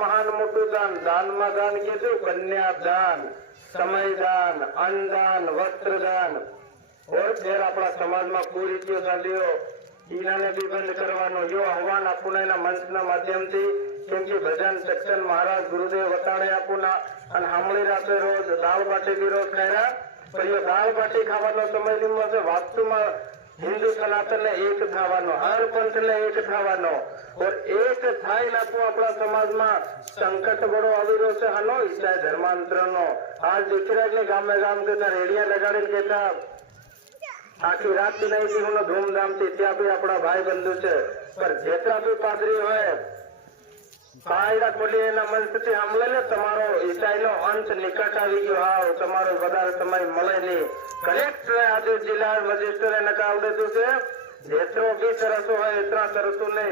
મહાન મોટું દાન, દાનમાં દાન કીધું કન્યાદાન, સમયદાન, અન્નદાન, વસ્ત્રદાન. और फिर अपना समाज में कुरीतियों चाल्यो इन्होंने भी बंद करवानो यो आह्वान आपुना मंचना माध्यम थी क्योंकि भजन सत्संग महाराज गुरुदेव बताने आपुना અને સાંભળી રાતે રોજ દાળ બાટી વિરોધ કર્યા પણ એ દાળ બાટી ખાવાનો સમય નિમો છે વાસ્તવમાં हिंदू सनातन ने एक थावानो हर पंथ ने एक थावानो और एक थाई नाखो अपना समाज में संकट बड़ो आविरो छे हनो ईसाई धर्मांतरनो आज दीकरा के गामे गाम के रेडिया लगाड़ी कहता आखी रात नहीं थी उन्होंने धूमधाम थी त्या भी अपना भाई बंधु है पर जेतरा भी पादरी होए पायरा खोली मंच थी हमले ने तमारो ईसाई नो अंत निकट आई गयो हाव तमारो वधारे समय मळे नहीं कलेक्टर आदेश जिला मजिस्ट्रेट नकावड़े दूसरे जेतरो भी सरसो है इतना सरसो ने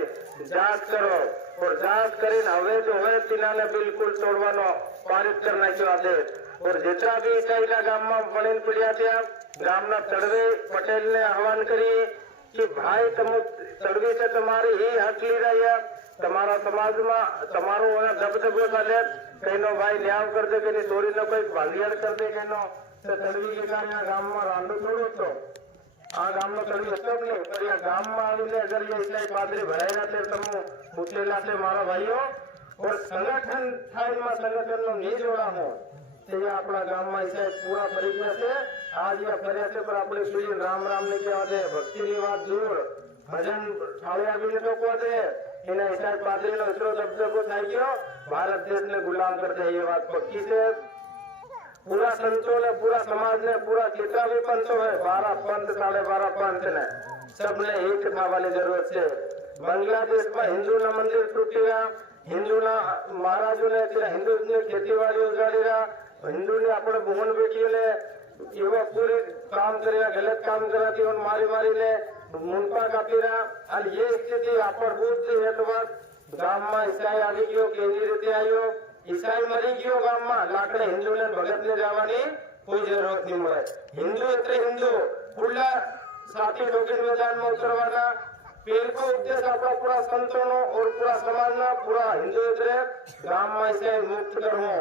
जांच करो और जांच करीने हवे जो है तिनाने बिल्कुल तोड़वानो पारित कर नाख्यो आदेश और जेतरा भी ईसाई ना गाम में बणीने पड्या त्या गामना तड़वे पटेल ने आह्वान करी कि भाई तम तड़वी से तुम्हारी ही हक ली रही है તમારા સમાજમાં તમારો દબદબો ચાલે કઈનો ભાઈ ન્યાવ કરી દે કે ચોરીનો કોઈ ભાગિયાર કરી દે કઈનો તડવી કે આ ગામમાં રાંડો થોડો હતો આ ગામનો તડવી હતો જ નહીં પણ આ ગામમાં આવીને અગર એ ઈસાઈ પાદરી ભરાયેલા છે તમે પૂછેલા છે મારા ભાઈઓ और संगठन थाईમાં સંગઠનનો નહીં જોડાવો તે આપણા ગામમાં ઈસાઈ પૂરા ફરી ગયા છે આજ એ ફર્યા છે પર આપણે શ્રી રામ રામ ને કહેવા દે ભક્તિની વાત દૂર ભજન ઠાળે આવીને તો કહો દે इन्हें ईसाई पादरी नो इतरो दबदबो थाई गयो भारत देश ने गुलाम कर दे ये बात पक्की से पूरा संतों ने पूरा समाज ने पूरा जितना भी पंथों है 12 पंथ 12.5 पंथ ने सबने एक थावानी जरूरत है बांग्लादेश में हिंदू ना मंदिर तूटी रहा हिंदू ना महाराजों ने हिंदू ने खेतीवाड़ी उजाड़ी रहा हिंदू ने अपने बहन बेटियों ने एवं पूरे काम करेगा गलत काम कराती और मारी मारी ने मुनपा कापी रहा અને ये स्थिति अपरभूत थी हेतुवत गाम में ईसाई આવી ગયો કેવી રીતે આવ્યો ईसाई મરી ગયો ગામ માં લાકડે હિન્દુ ને ભગત ને જવાની કોઈ જરૂરત નહીં મળે હિન્દુ એટલે હિન્દુ ખુલ્લા સાથી ડોગીન મેદાન में ઉતરવાના પેલકો ઉદ્દેશ આપણા પૂરા સંતોનો और पूरा समाजना पूरा हिंदू એટલે ગામ માં ईसाई મુક્ત કરવો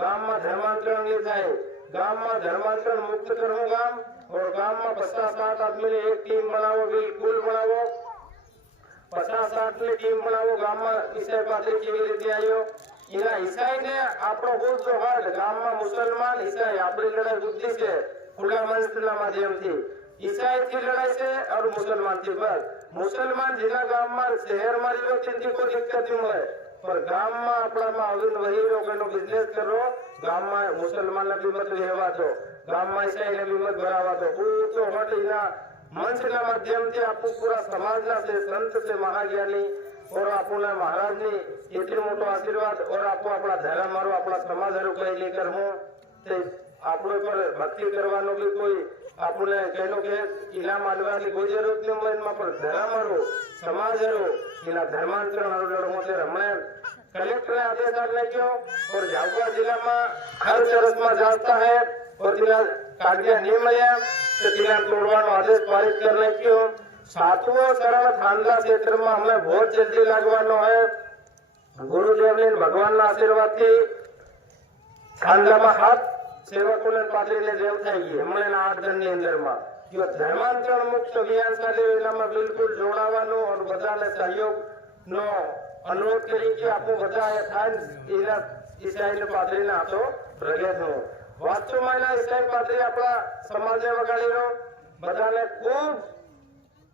ગામ માં ધર્માંતરણ નહીં થાય गाम में धर्मांतरण मुक्त करવું गाम और गाम में 50-60 आदमी ने एक टीम बनावो बिल्कुल बनावो 50-60 ની ટીમ બનાવો ગામ में ईसाई पादरी કેવી રીતે આવ્યો એના ईसाई ने આપણો બોલ જો હોય ગામ में मुसलमान ईसाई આપણી લડાઈ બુદ્ધિ છે ખુલ્લા મંચના માધ્યમથી ईसाई થી લડાઈ છે और मुसलमान થી બસ मुसलमान જેના ગામ में શહેર માં રહ્યો તેની કોઈ દિક્કત નહીં મળે पर गाम में अपना में आવીને वही लोगों बिजनेस करो गाम में मुसलमान ने भी मत रहवा दो गाम में ईसाई ने भी मत भरावा दो तो हटीना मंच ना माध्यम से आपको पूरा समाज ना से संत से महाज्ञानी और आपने महाराज ने इतने मोटो आशीर्वाद और आपको अपना धर्म मारो अपना समाज हरू कई लेकर हूँ આપણે પર ભક્તિ કરવાનો બી કોઈ આપણે કહેલો કે ઇનામ આલવાની કોઈ જરૂરત નહીં મળે એમાં પણ ધર્મ હરો સમાજ હરો એના ધર્માંતરણ હરો લડવું છે હમણે કલેક્ટરે આદેશ આપ્યો और झाबुआ जिला में हर चरस में जाता है और जिला कागजा नहीं મળ્યા तो जिला तोड़વાનો आदेश पारित कर नाख्यो सातवो चरण थांडला क्षेत्र में हमें बहुत जल्दी लागવાનો है गुरुदेव ने भगवान ना आशीर्वाद थी थांडला में हाथ सेवकों ने पादरी ने जेल થઈ ગઈ હમણે 8 દિન ની અંદર માં જો ધર્માંતરણ મુક્ત અભિયાન ચાલે એનામાં બિલકુલ જોડાવાનો और બધાને સહયોગ નો अनुरोध करी कि आपको બધા થાય એના ઈસાઈ ને પાદરી ના હાથો રગે નો વાસ્તવમાં એના ઈસાઈ પાદરી આપણા સમાજને વગાડેલો બધાને ખૂબ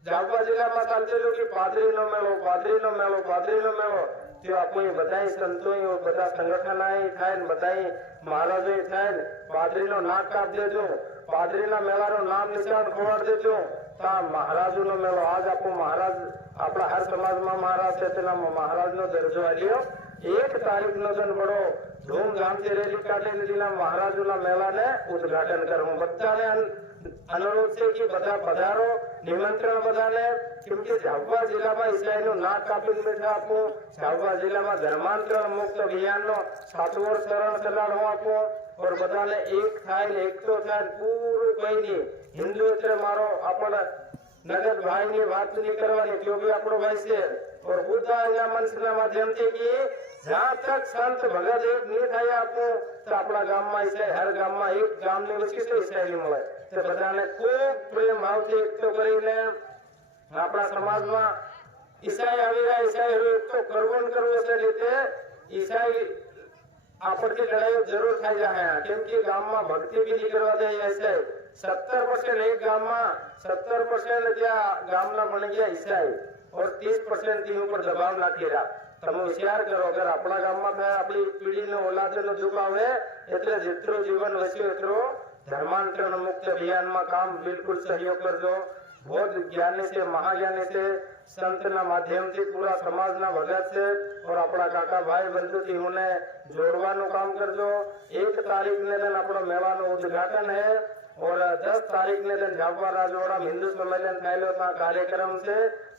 झाबुआ जिला में ચાલતેલું કે પાદરી નો મેળો પાદરી નો મેળો પાદરી નો મેળો તે આપણે બધાય સંતોએ બધા સંગઠનાએ થાય ને બધાય महाराजों થાય पादरी नो नाक काप देजो पादरी ना मेला नो नाम निशान खोवाड़ देजो ता महाराजो नो मेलो आज आपको महाराज अपना हर समाज में महाराज है तेना महाराज नो दर्जो आलियो 1 तारीख नो दिन बड़ो धूमधाम से रैली काढी जिला महाराजो ना मेला ने उद्घाटन करूं बच्चाने अनुरोध से कि बता पधारो निमंत्रण बधाने क्योंकि झाबुआ जिला में ईसाई नो नाक कापीने बैठा आपको झाबुआ जिला में धर्मांतरण मुक्त अभियान नो 7वो चरण चलावो आपको और बधाने एक थाय एक तो थाय पूરું કઈ નહીં हिंदू એટલે મારો આપણા નગર ભાઈ ની વાત નહીં કરવાની ક્યો भी આપણો ભાઈ છે और बुद्धा ના મંચના માધ્યમથી कि જ્યાં તક સંત ભગત એક નહીં થાય આપું તો આપણા ગામમાં ઈસાઈ હર ગામમાં એક ગામની વચ્ચે ઈસાઈ મળે તે બધાને ખૂબ પ્રેમ ભાવથી એકઠો કરીને આપણા સમાજમાં ઈસાઈ આવી રહ્યા ઈસાઈ હવે એકઠો કરવો ને કરવો છે રીતે ઈસાઈ આપણથી લડાઈઓ જરૂર થઈ જાય કેમ કે ગામમાં ભક્તિ વિધિ કરવા જાય ઈસાઈ 70% એક ગામમાં 70% ત્યાં ગામના બની ગયા ઈસાઈ और 30% થી ઉપર દબાવ નાખી રહ્યા તમે વિચાર કરો અગર આપણા ગામમાં થાય આપણી પેઢીનો ઓલાદનો દુઃખ આવે એટલે જેટલું જીવન વસ્યું એટલો ધર્માંતરણ મુક્ત અભિયાનમાં કામ બિલકુલ સહયોગ કરજો बहुत ज्ञानी से महाज्ञानी से संतना माध्यम से पूरा समाजना भगत से और अपना काका भाई बंधु थी उन्हें जोड़वानुं काम करजो 1 तारीख ने दिन अपना मेळानुं उद्घाटन है और 10 तारीख ने दिन झाबुआ राजवाड़ा हिंदू सम्मेलन थयेलो था कार्यक्रम से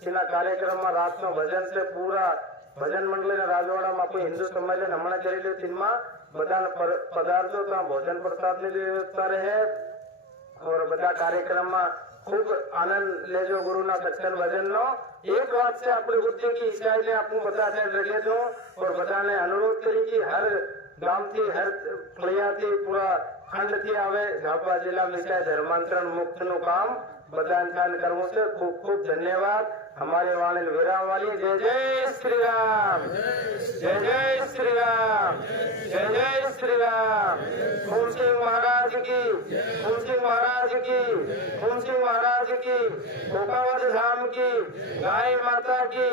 इना कार्यक्रम में रात नो भजन से पूरा भजन मंडल ने राजवाड़ा में कोई हिंदू सम्मेलन हमने करेलू तिनमा बधा पदार्थों का भोजन प्रसाद की व्यवस्था रहे और बधा कार्यक्रम में खूब आनंद लेजो गुरुना सत्संग भजन नो एक बात से अपनी बुद्धि की ईसाई ने आपको बता से लगे दो और बधाने अनुरोध करी कि हर गाम थी हर फलिया थी पूरा खंड थी आवे झाबुआ जिला में धर्मांतरण मुक्त नु काम बधान करवू से खूब खूब धन्यवाद हमारे वाणी विराम वाली जय जय श्री राम जय जय श्री राम जय जय श्री राम खून सिंह महाराज की खून सिंह महाराज की खून सिंह महाराज की कोकावत धाम की गाय माता की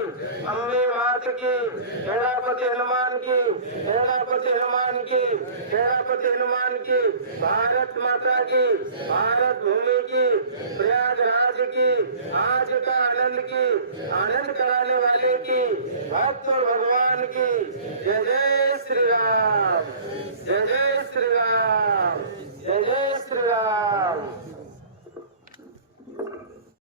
अम्बे मात की खेड़ापति हनुमान की खेड़ापति हनुमान की खेड़ापति हनुमान की भारत माता की भारत भूमि की प्रयागराज की आज का आनंद की आनंद कराने वाले की भक्त और भगवान की जय जय श्री राम।